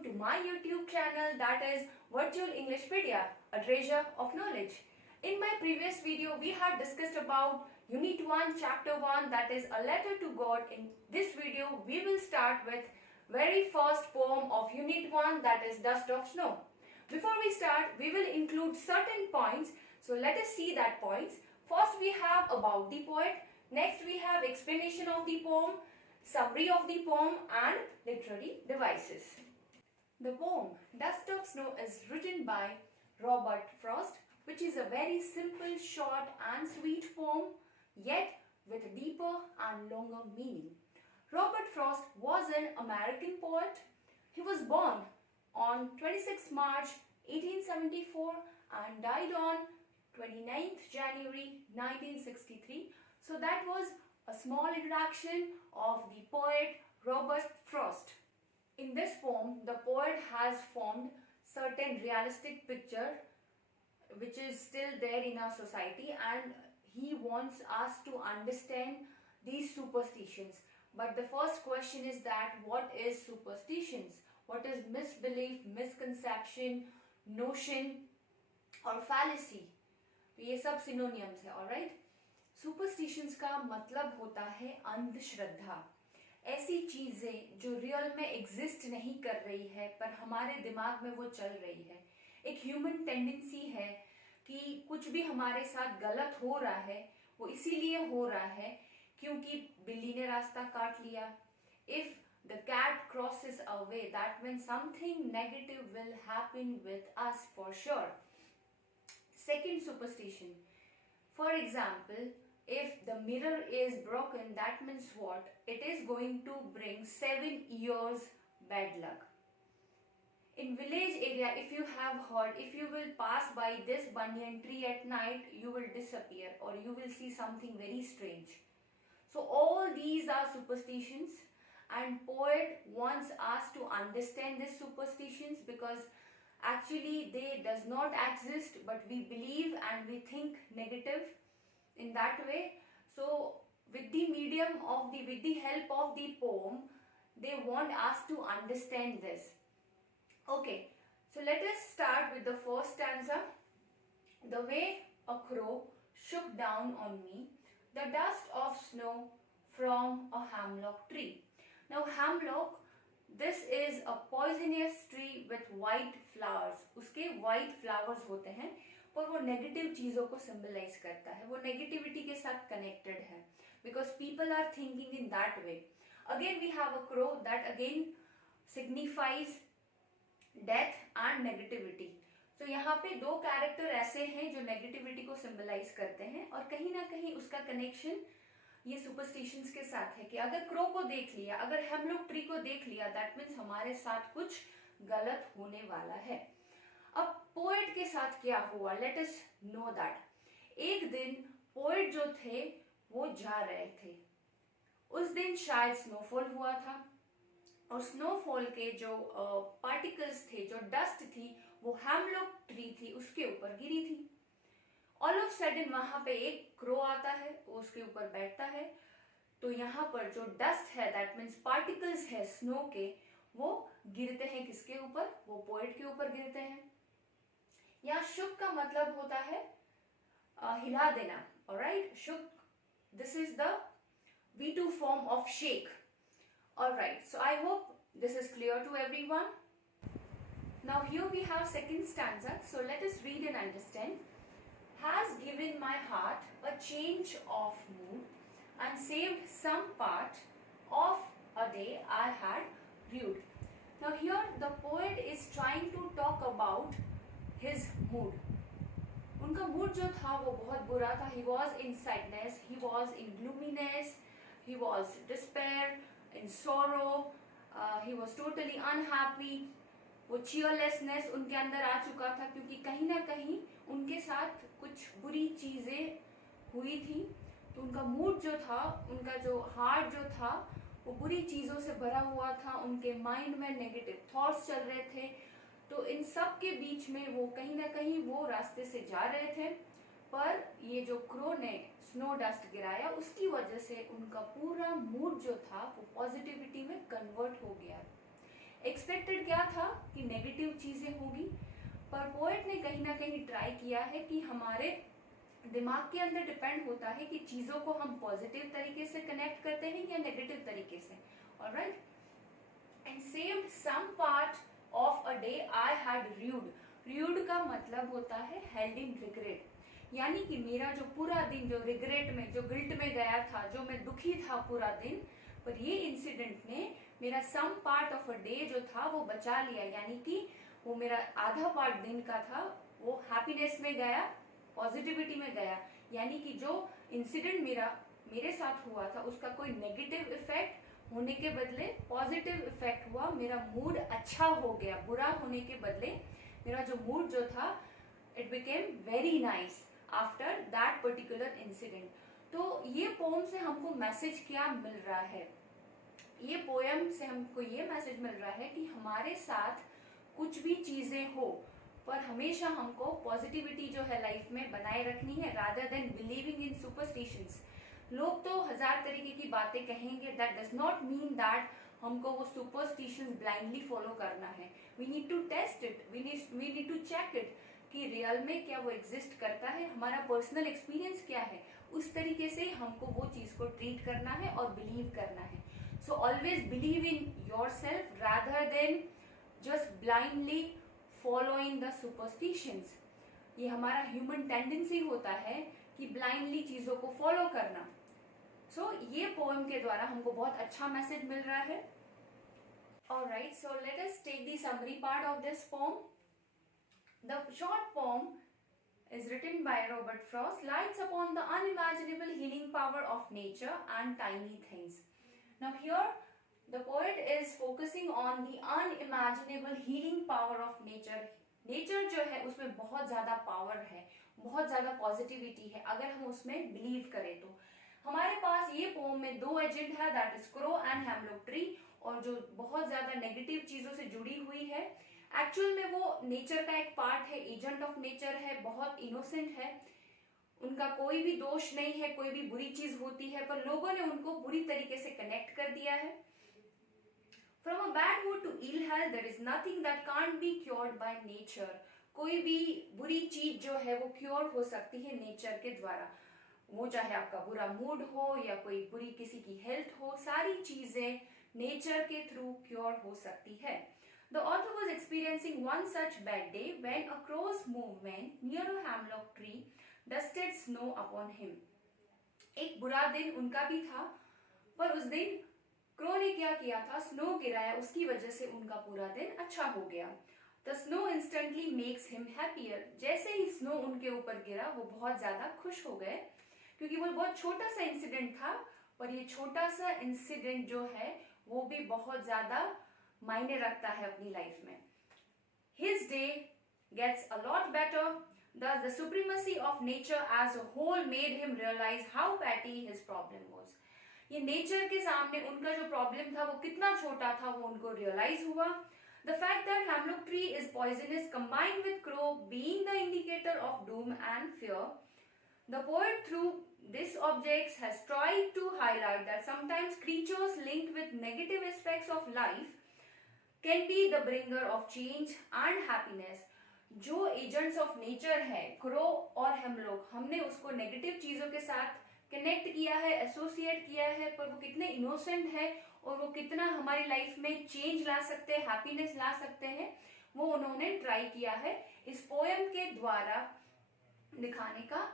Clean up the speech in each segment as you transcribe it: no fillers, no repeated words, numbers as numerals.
welcome to my YouTube channel, that is Virtual Englishpedia, a treasure of knowledge. In my previous video, we had discussed about Unit 1, Chapter 1, that is A Letter to God. In this video, we will start with very first poem of Unit 1, that is Dust of Snow. Before we start, we will include certain points, so let us see that points. First we have about the poet, next we have explanation of the poem, summary of the poem and literary devices. The poem Dust of Snow is written by Robert Frost, which is a very simple, short and sweet poem, yet with a deeper and longer meaning. Robert Frost was an American poet. He was born on 26 March 1874 and died on 29th January 1963. So that was a small introduction of the poet Robert Frost. In this poem, the poet has formed certain realistic picture which is still there in our society, and he wants us to understand these superstitions. But the first question is that what is superstitions? What is misbelief, misconception, notion और fallacy? तो ये सब synonyms है, alright? Superstitions का मतलब होता है अंधश्रद्धा, ऐसी चीजें जो रियल में एग्जिस्ट नहीं कर रही है पर हमारे दिमाग में वो चल रही है. एक ह्यूमन टेंडेंसी है कि कुछ भी हमारे साथ गलत हो रहा है वो इसीलिए हो रहा है क्योंकि बिल्ली ने रास्ता काट लिया. If the cat crosses away, that means something negative will happen with us for sure. Second superstition, for example, if the mirror is broken, that means what? It is going to bring 7 years bad luck. In village area, if you have heard, if you will pass by this banyan tree at night, you will disappear or you will see something very strange. So all these are superstitions, and poet wants us to understand these superstitions because actually they does not exist, but we believe and we think negative in that way. So with the with the help of the poem, they want us to understand this. Okay, so let us start with the first stanza. The way a crow shook down on me, the dust of snow from a hemlock tree. Now hemlock, this is a poisonous tree with white flowers. उसके white flowers होते हैं पर वो negative चीजों को symbolize करता है, वो नेगेटिविटी के साथ कनेक्टेड है because people are thinking in that way. Again we have a crow that again signifies death and negativity. तो यहाँ पे दो कैरेक्टर ऐसे हैं जो नेगेटिविटी को सिंबलाइज करते हैं और कहीं ना कहीं उसका कनेक्शन ये सुपरस्टिशंस के साथ है कि अगर क्रो को देख लिया, अगर हेमलॉक ट्री को देख लिया, दैट मीन्स हमारे साथ कुछ गलत होने वाला है. अब पोएट के साथ क्या हुआ, लेट अस नो दैट. एक दिन पोएट जो थे वो जा रहे थे. उस दिन शायद स्नोफॉल हुआ था और स्नोफॉल के जो पार्टिकल्स थे, जो डस्ट थी, वो हेमलॉक ट्री थी उसके ऊपर गिरी थी. ऑल ऑफ सडन वहां पे एक क्रो आता है, वो उसके ऊपर बैठता है. तो यहाँ पर जो डस्ट है, दैट मीन्स पार्टिकल्स है स्नो के, वो गिरते हैं किसके ऊपर? वो पोएट के ऊपर गिरते हैं. यहाँ शुक का मतलब होता है हिला देना, alright. Shook, this is the V2 form of shake. Alright, so I hope this is clear to everyone. Now here we have second stanza, so let us read and understand. Has given my heart a change of mood and saved some part of a day I had rued. Now here the poet is trying to talk about his mood. उनका mood जो था वो बहुत बुरा था. He was in sadness, he was in gloominess, he was despair, in sorrow, he was totally unhappy. वो cheerlessness उनके अंदर आ चुका था क्योंकि कहीं ना कहीं उनके साथ कुछ बुरी चीजें हुई थी. तो उनका मूड जो था, उनका जो हार्ट जो था, वो बुरी चीजों से भरा हुआ था. उनके माइंड में नेगेटिव थॉट्स चल रहे थे. तो इन सब के बीच में वो कहीं ना कहीं वो रास्ते से जा रहे थे, पर ये जो क्रो ने स्नो डस्ट गिराया उसकी वजह से उनका पूरा मूड जो था वो पॉजिटिविटी में कन्वर्ट हो गया. एक्सपेक्टेड क्या था कि नेगेटिव चीजें होगी, पर पोएट ने कहीं ना कहीं ट्राई किया है कि हमारे दिमाग के अंदर डिपेंड होता है कि चीजों को हम पॉजिटिव तरीके से कनेक्ट करते हैं या नेगेटिव तरीके से. Alright, and saved some part of a day I had rued. Rued का मतलब होता है हेल्ड इन रिग्रेट, यानी कि मेरा जो पूरा दिन जो रिग्रेट में, जो गिल्ट में गया था, जो मैं दुखी था पूरा दिन, पर ये इंसिडेंट ने मेरा some part of a day जो था वो बचा लिया, यानी कि वो मेरा आधा पार्ट दिन का था वो हैप्पीनेस में गया, पॉजिटिविटी में गया. यानी कि जो इंसिडेंट मेरे साथ हुआ था उसका कोई नेगेटिव इफेक्ट होने के बदले पॉजिटिव इफेक्ट हुआ, मेरा मूड अच्छा हो गया. बुरा होने के बदले मेरा जो मूड जो था it became very nice after that particular incident. तो ये पोम से हमको मैसेज क्या मिल रहा है? ये पोएम से हमको ये मैसेज मिल रहा है कि हमारे साथ कुछ भी चीजें हो पर हमेशा हमको पॉजिटिविटी जो है लाइफ में बनाए रखनी है, rather than believing in superstitions. लोग तो हजार तरीके की बातें कहेंगे, that does not mean that हमको वो सुपरस्टिशंस ब्लाइंडली फॉलो करना है. We need to test it, we need to check it कि रियल में क्या वो एग्जिस्ट करता है, हमारा पर्सनल एक्सपीरियंस क्या है, उस तरीके से हमको वो चीज को ट्रीट करना है और बिलीव करना है. So always believe in yourself rather than just blindly following the superstitions. ये हमारा ह्यूमन टेंडेंसी होता है कि ब्लाइंडली चीजों को फॉलो करना. सो ये पोएम के द्वारा हमको बहुत अच्छा मैसेज मिल रहा है. Alright, so let us take the summary part of this poem. The short poem is written by Robert Frost, lights upon the unimaginable healing power of nature and tiny things. Now here the poet is focusing on the unimaginable healing power of nature. Nature जो है उसमें बहुत ज्यादा power है, बहुत ज्यादा positivity है अगर हम उसमें बिलीव करें तो. हमारे पास ये पोम में दो एजेंट है, that is crow and hemlock tree, और जो बहुत ज्यादा नेगेटिव चीजों से जुड़ी हुई है. एक्चुअल में वो नेचर का एक पार्ट है, एजेंट ऑफ नेचर है, बहुत इनोसेंट है, उनका कोई भी दोष नहीं है, कोई भी बुरी चीज होती है पर लोगों ने उनको बुरी तरीके से कनेक्ट कर दिया है. From a bad mood to ill health, there is nothing that can't be cured by nature. कोई भी बुरी चीज जो है वो क्योर हो सकती है नेचर के द्वारा. वो चाहे आपका बुरा मूड हो या कोई बुरी किसी की हेल्थ हो, सारी चीजें नेचर के थ्रू क्योर हो सकती है. The author was experiencing one such bad day when a crow's movement near a hemlock tree dusted snow upon him. एक बुरा दिन उनका भी था, पर उस दिन क्रो ने क्या किया था, स्नो गिराया, उसकी वजह से उनका पूरा दिन अच्छा हो गया. The snow instantly makes him happier. जैसे ही स्नो उनके ऊपर गिरा वो बहुत ज्यादा खुश हो गए, क्योंकि वो बहुत छोटा सा इंसिडेंट था, पर ये छोटा सा इंसिडेंट जो है वो भी बहुत ज्यादा मायने रखता है अपनी लाइफ में. His day gets a lot better. Thus, the supremacy of nature as a whole made him realize how petty his problem was. ये नेचर के सामने उनका जो प्रॉब्लम था वो कितना छोटा था वो उनको रियलाइज हुआ. The fact that hemlock tree is poisonous combined with crow being the indicator of doom and fear, the poet through this objects has tried to highlight that sometimes creatures linked with negative aspects of life can be the bringer of change and happiness. जो agents of nature है, crow और hemlock, हमने उसको negative चीजों के साथ connect किया है, एसोसिएट किया है, पर वो कितने इनोसेंट है और वो कितना हमारी लाइफ में चेंज ला सकते हैं, हैप्पीनेस ला सकते हैं, वो उन्होंने ट्राई किया है इस पोएम के द्वारा दिखाने का.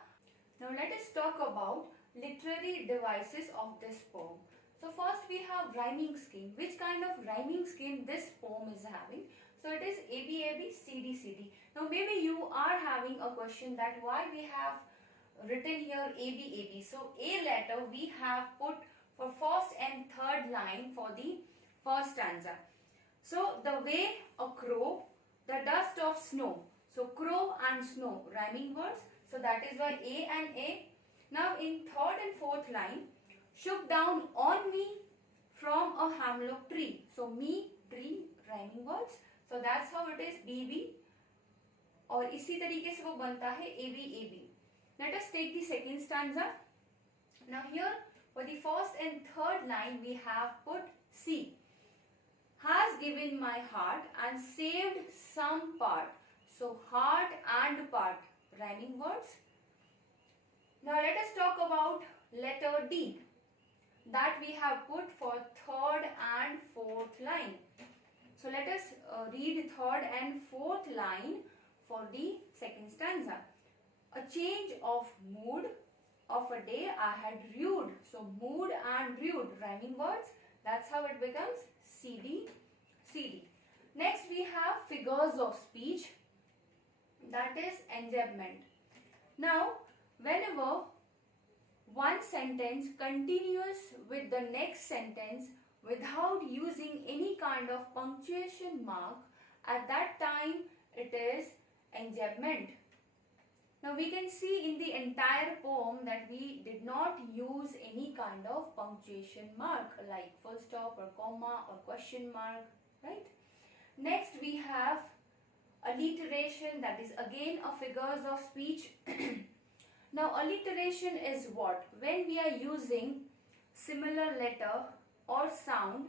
Now let us talk about literary devices of this poem. So first we have rhyming scheme. Which kind of rhyming scheme this poem is having? So it is A B A B C D C D. Now maybe you are having a question that why we have written here A B A B. So A letter we have put for first and third line for the first stanza. So the way a crow, the dust of snow. So crow and snow, rhyming words. So that is why A and A. Now in third and fourth line, shook down on me from a hemlock tree. So me, tree, rhyming words. So that's how it is B B. और इसी तरीके से वो बनता है A B A B. Let us take the second stanza. Now here for the first and third line we have put C. has given my heart and saved some part. So heart and part, rhyming words. Now let us talk about letter D that we have put for third and fourth line. So let us read third and fourth line for the second stanza. A change of mood of a day I had rued. So mood and rued, rhyming words. That's how it becomes CD, CD. Next we have figures of speech, that is enjambment. Now whenever one sentence continues with the next sentence without using any kind of punctuation mark, at that time it is enjambment. Now we can see in the entire poem that we did not use any kind of punctuation mark like full stop or comma or question mark, right? Next we have alliteration, that is again a figures of speech. Now alliteration is what? When we are using similar letter or sound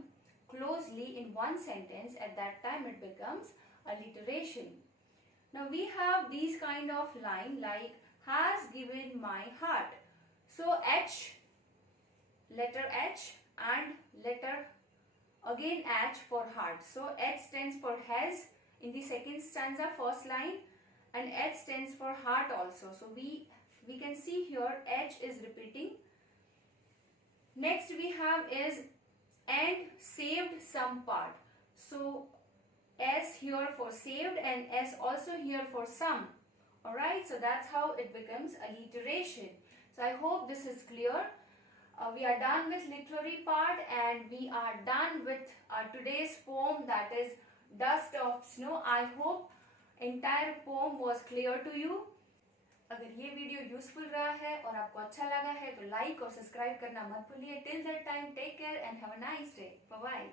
closely in one sentence, at that time it becomes alliteration. Now we have these kind of line like has given my heart. So H, letter H and letter again H for heart. So H stands for has in the second stanza, first line, and H stands for heart also. So we can see here H is repeating. Next we have is and saved some part. So S here for saved and S also here for some. Alright, so that's how it becomes alliteration. So I hope this is clear. We are done with literary part and we are done with today's poem, that is Dust of Snow. I hope entire poem was clear to you. अगर ये video useful रहा है और आपको अच्छा लगा है तो लाइक और सब्सक्राइब करना मत भूलिए. Till that time take care and have a nice day. Bye bye.